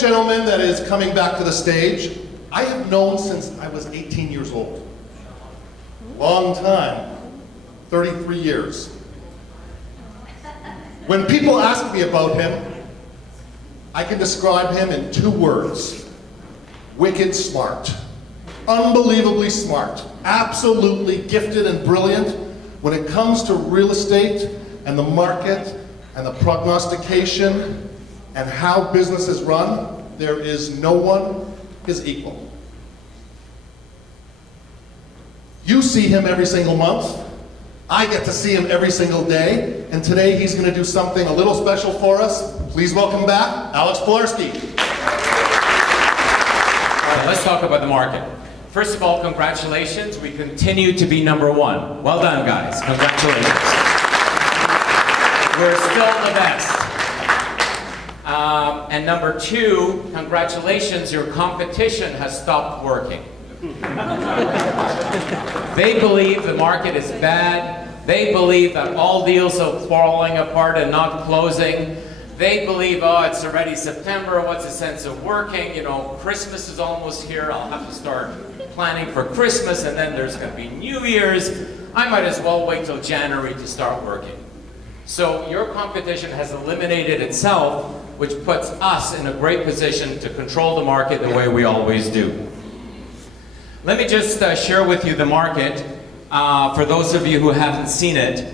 next gentleman that is coming back to the stage, I have known since I was 18 years old. Long time, 33 years. When people ask me about him, I can describe him in 2 words. Wicked smart. Unbelievably smart. Absolutely gifted and brilliant when it comes to real estate and the market and the prognostication and how business is run. There is no one his equal. You see him every single month. I get to see him every single day. And today he's going to do something a little special for us. Please welcome back Alex Pilarski. All right, let's talk about the market. First of all, congratulations. We continue to be #1. Well done, guys. Congratulations. We're still the best. And number 2, congratulations, your competition has stopped working. They believe the market is bad. They believe that all deals are falling apart and not closing. They believe, oh, it's already September, what's the sense of working? You know, Christmas is almost here, I'll have to start planning for Christmas, and then there's going to be New Year's. I might as well wait till January to start working. So your competition has eliminated itself, which puts us in a great position to control the market the way we always do. Let me just share with you the market. For those of you who haven't seen it,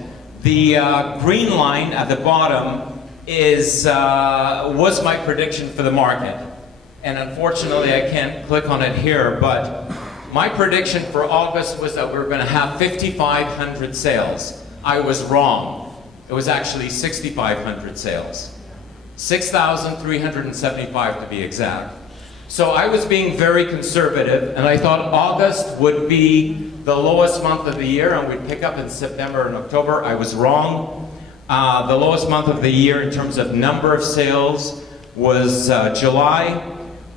the green line at the bottom was my prediction for the market. And unfortunately, I can't click on it here, but my prediction for August was that we were going to have 5,500 sales. I was wrong. It was actually 6,500 sales. 6,375 to be exact. So I was being very conservative, and I thought August would be the lowest month of the year, and we'd pick up in September and October. I was wrong. The lowest month of the year in terms of number of sales was July.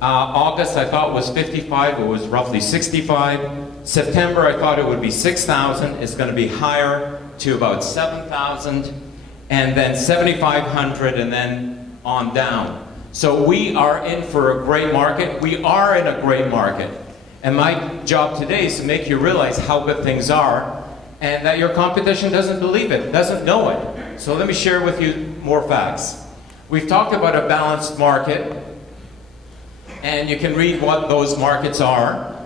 August I thought was 55, it was roughly 65. September I thought it would be 6,000, it's going to be higher to about 7,000, and then 7,500, and then on down. So we are in for a great market. We are in a great market. And my job today is to make you realize how good things are, and that your competition doesn't believe it, doesn't know it. So let me share with you more facts. We've talked about a balanced market, and you can read what those markets are.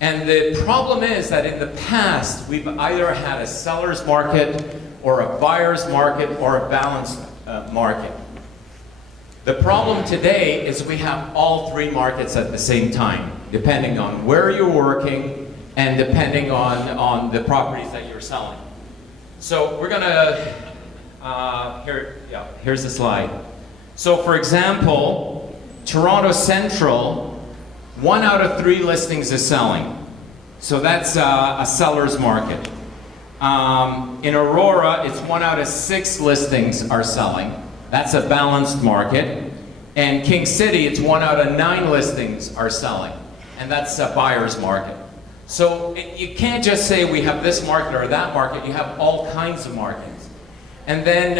And the problem is that in the past, we've either had a seller's market, or a buyer's market, or a balanced market. The problem today is we have all 3 markets at the same time, depending on where you're working and depending on the properties that you're selling. So we're gonna, here's the slide. So for example, Toronto Central, 1 out of 3 listings is selling. So that's a seller's market. In Aurora, it's 1 out of 6 listings are selling. That's a balanced market. And King City, it's 1 out of 9 listings are selling. And that's a buyer's market. So you can't just say we have this market or that market, you have all kinds of markets. And then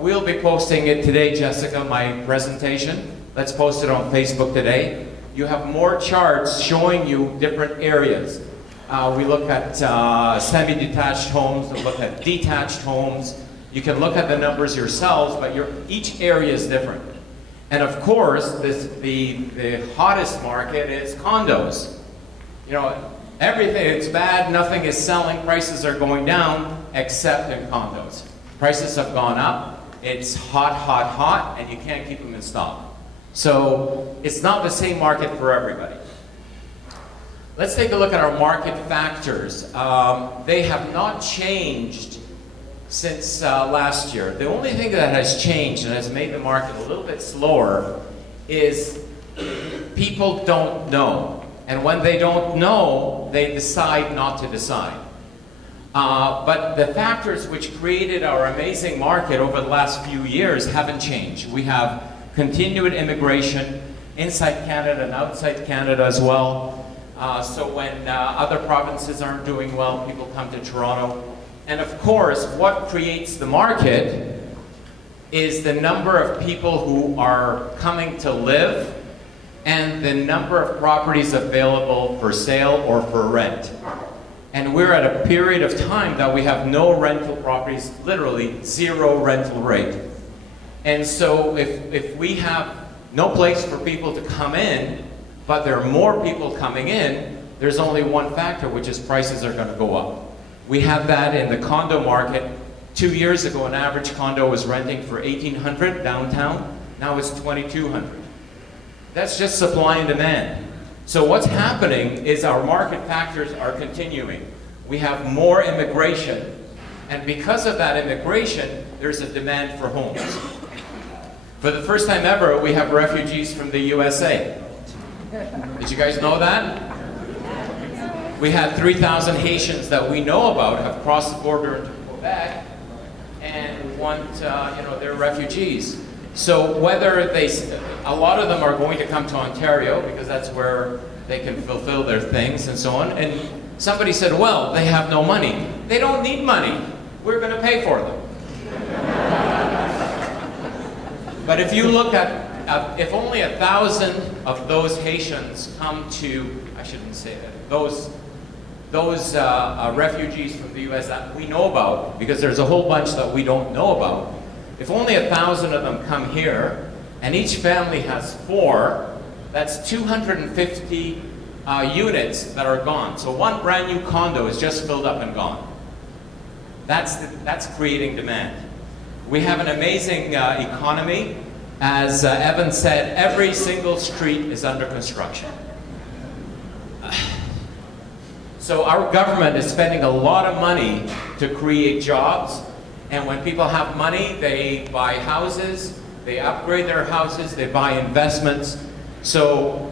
we'll be posting it today, Jessica, my presentation. Let's post it on Facebook today. You have more charts showing you different areas. We look at semi-detached homes, we look at detached homes. You can look at the numbers yourselves, but each area is different. And of course, the hottest market is condos. You know, everything, it's bad, nothing is selling, prices are going down, except in condos. Prices have gone up, it's hot, hot, hot, and you can't keep them in stock. So, it's not the same market for everybody. Let's take a look at our market factors. They have not changed since last year. The only thing that has changed and has made the market a little bit slower is people don't know. And when they don't know, they decide not to decide. But the factors which created our amazing market over the last few years haven't changed. We have continued immigration inside Canada and outside Canada as well. So when other provinces aren't doing well, people come to Toronto. And of course, what creates the market is the number of people who are coming to live and the number of properties available for sale or for rent. And we're at a period of time that we have no rental properties, literally zero rental rate. And so if we have no place for people to come in, but there are more people coming in, there's only one factor, which is prices are going to go up. We have that in the condo market. 2 years ago, an average condo was renting for $1,800 downtown. Now it's $2,200. That's just supply and demand. So what's happening is our market factors are continuing. We have more immigration, and because of that immigration, there's a demand for homes. For the first time ever, we have refugees from the USA. Did you guys know that? We had 3,000 Haitians that we know about have crossed the border into Quebec and want, they're refugees. So whether a lot of them are going to come to Ontario because that's where they can fulfill their things and so on. And somebody said, well, they have no money. They don't need money. We're going to pay for them. But if you look at, if only 1,000 of those Haitians come to, I shouldn't say that, those refugees from the US that we know about, because there's a whole bunch that we don't know about, if only 1,000 of them come here, and each family has 4, that's 250 units that are gone. So one brand new condo is just filled up and gone. That's creating demand. We have an amazing economy. As Evan said, every single street is under construction. So our government is spending a lot of money to create jobs. And when people have money, they buy houses, they upgrade their houses, they buy investments. So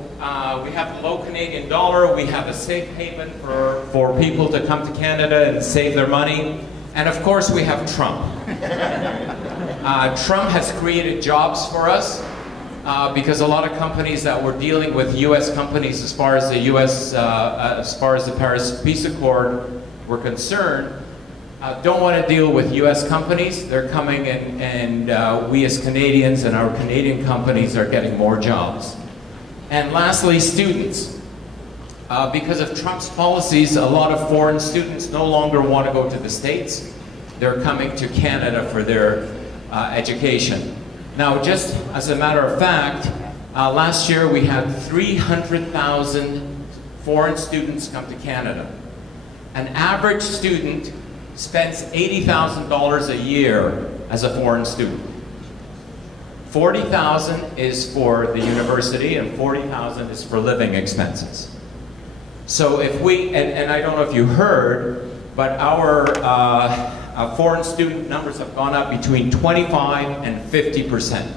we have the low Canadian dollar, we have a safe haven for people to come to Canada and save their money. And of course we have Trump. Trump has created jobs for us because a lot of companies that were dealing with US companies as far as the Paris Peace Accord were concerned, don't want to deal with US companies. They're coming in, and we as Canadians and our Canadian companies are getting more jobs. And lastly, students. Because of Trump's policies, a lot of foreign students no longer want to go to the States. They're coming to Canada for their education. Now, just as a matter of fact, last year we had 300,000 foreign students come to Canada. An average student spends $80,000 a year as a foreign student. $40,000 is for the university and $40,000 is for living expenses. So if we, and I don't know if you heard, but our foreign student numbers have gone up between 25 and 50%.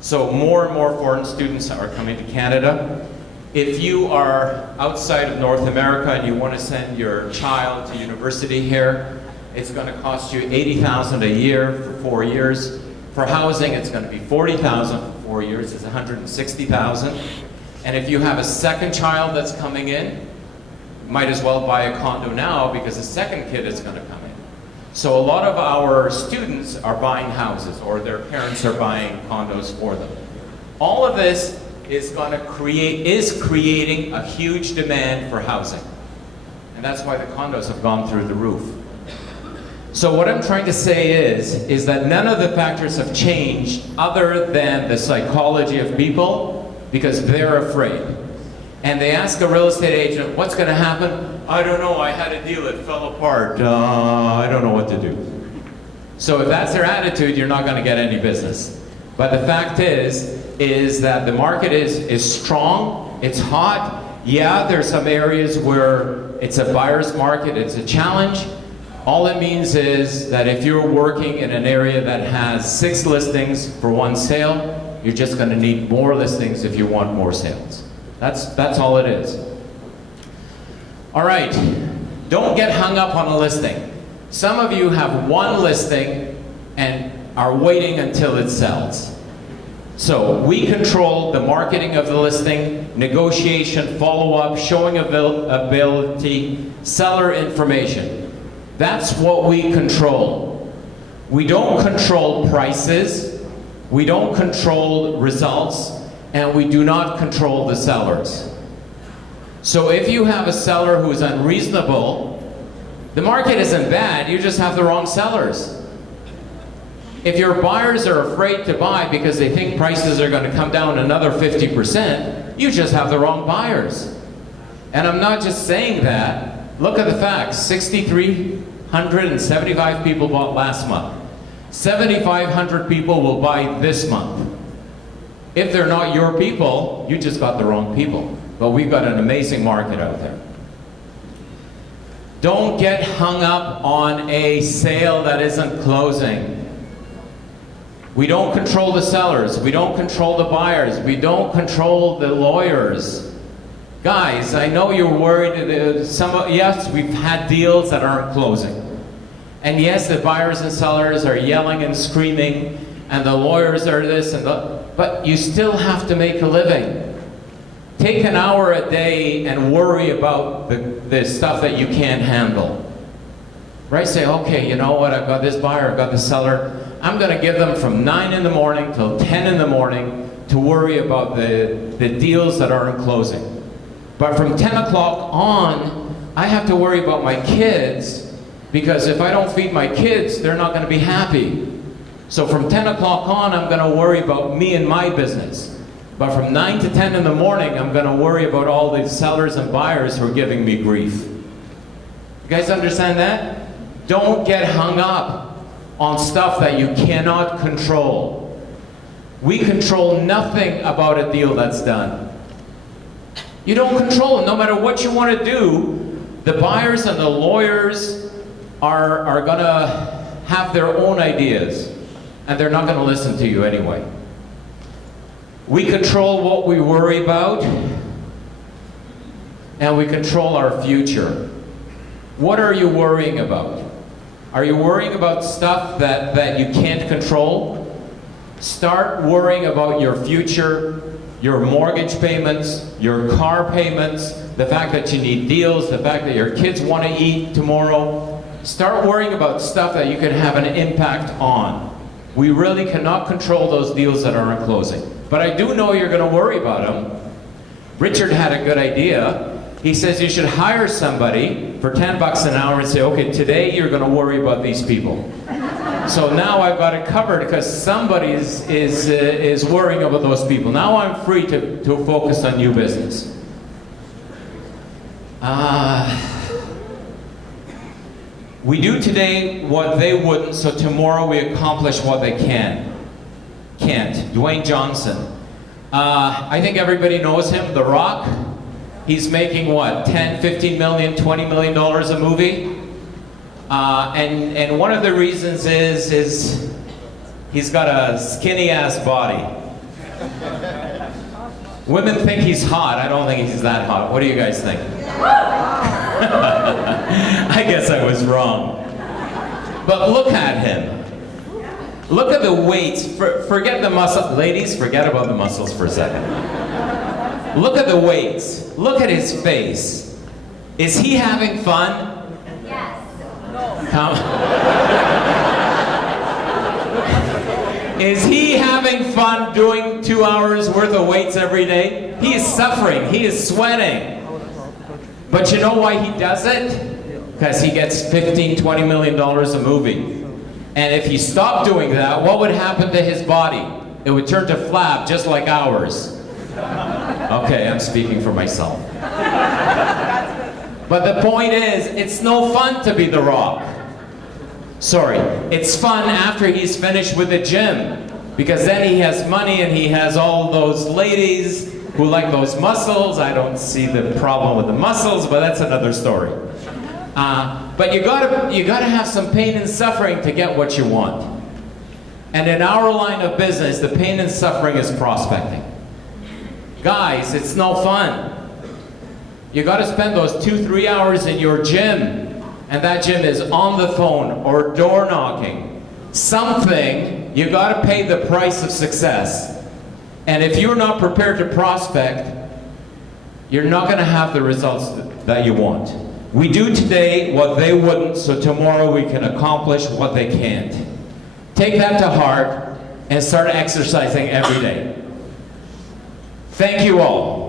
So more and more foreign students are coming to Canada. If you are outside of North America and you want to send your child to university here, it's going to cost you $80,000 a year for 4 years. For housing, it's going to be $40,000 for 4 years. It's $160,000. And if you have a second child that's coming in, you might as well buy a condo now because the second kid is going to come in. So a lot of our students are buying houses, or their parents are buying condos for them. All of this is creating a huge demand for housing. And that's why the condos have gone through the roof. So what I'm trying to say is that none of the factors have changed other than the psychology of people, because they're afraid. And they ask a real estate agent, what's going to happen? I don't know, I had a deal, it fell apart. I don't know what to do. So if that's their attitude, you're not going to get any business. But the fact is that the market is strong, it's hot. Yeah, there's some areas where it's a buyer's market, it's a challenge. All it means is that if you're working in an area that has 6 listings for 1 sale, you're just going to need more listings if you want more sales. That's all it is. All right, don't get hung up on a listing. Some of you have 1 listing and are waiting until it sells. So we control the marketing of the listing, negotiation, follow-up, showing availability, seller information. That's what we control. We don't control prices. We don't control results. and we do not control the sellers. So if you have a seller who is unreasonable, the market isn't bad, you just have the wrong sellers. If your buyers are afraid to buy because they think prices are going to come down another 50%, you just have the wrong buyers. And I'm not just saying that. Look at the facts. 6,375 people bought last month. 7,500 people will buy this month. If they're not your people, you just got the wrong people. But we've got an amazing market out there. Don't get hung up on a sale that isn't closing. We don't control the sellers. We don't control the buyers. We don't control the lawyers. Guys, I know you're worried. Yes, we've had deals that aren't closing. And yes, the buyers and sellers are yelling and screaming, and the lawyers are this and that, but you still have to make a living. Take an hour a day and worry about the stuff that you can't handle. Right? Say, okay, you know what, I've got this buyer, I've got the seller. I'm going to give them from 9 in the morning till 10 in the morning to worry about the deals that aren't closing. But from 10 o'clock on, I have to worry about my kids, because if I don't feed my kids, they're not going to be happy. So from 10 o'clock on, I'm going to worry about me and my business. But from 9 to 10 in the morning, I'm going to worry about all the sellers and buyers who are giving me grief. You guys understand that? Don't get hung up on stuff that you cannot control. We control nothing about a deal that's done. You don't control it. No matter what you want to do, the buyers and the lawyers are going to have their own ideas, and they're not going to listen to you anyway. We control what we worry about, and we control our future. What are you worrying about? Are you worrying about stuff that you can't control? Start worrying about your future, your mortgage payments, your car payments, the fact that you need deals, the fact that your kids want to eat tomorrow. Start worrying about stuff that you can have an impact on. We really cannot control those deals that aren't closing. But I do know you're going to worry about them. Richard had a good idea. He says you should hire somebody for 10 bucks an hour and say, okay, today you're going to worry about these people. So now I've got it covered because somebody is worrying about those people. Now I'm free to focus on new business. We do today what they wouldn't, so tomorrow we accomplish what they can't. Dwayne Johnson. I think everybody knows him, The Rock. He's making what, 10, 15 million, 20 million dollars a movie? And one of the reasons is he's got a skinny ass body. Women think he's hot. I don't think he's that hot. What do you guys think? I guess I was wrong. But look at him. Look at the weights. Forget the muscle. Ladies, forget about the muscles for a second. Look at the weights. Look at his face. Is he having fun? Yes. Is he having fun doing 2 hours worth of weights every day? He is suffering. He is sweating. But you know why he does it? Because he gets $15, $20 million a movie. And if he stopped doing that, what would happen to his body? It would turn to flab just like ours. Okay, I'm speaking for myself. But the point is, it's no fun to be The Rock. Sorry, it's fun after he's finished with the gym. Because then he has money and he has all those ladies who like those muscles. I don't see the problem with the muscles, but that's another story. But you gotta have some pain and suffering to get what you want. And in our line of business, the pain and suffering is prospecting. Guys, it's no fun. You gotta spend those 2-3 hours in your gym, and that gym is on the phone or door knocking. Something, you gotta pay the price of success. And if you're not prepared to prospect, you're not gonna have the results that you want. We do today what they wouldn't, so tomorrow we can accomplish what they can't. Take that to heart and start exercising every day. Thank you all.